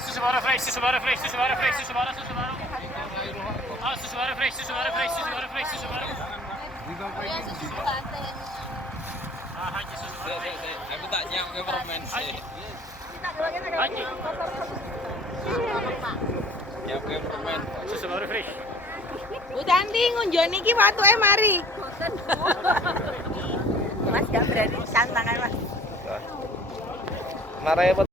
Susu baru fresh, susu baru fresh, susu baru fresh, susu baru, susu baru. Susu baru fresh, susu baru fresh, susu baru fresh, susu baru. Haji susu baru fresh. Aku tak nyampe permen sih. Haji. Nyampe permen. Susu baru fresh. Bu Tanti ngunjoni iki watuke mari. Mas gak berani santangan Mas. Marah ya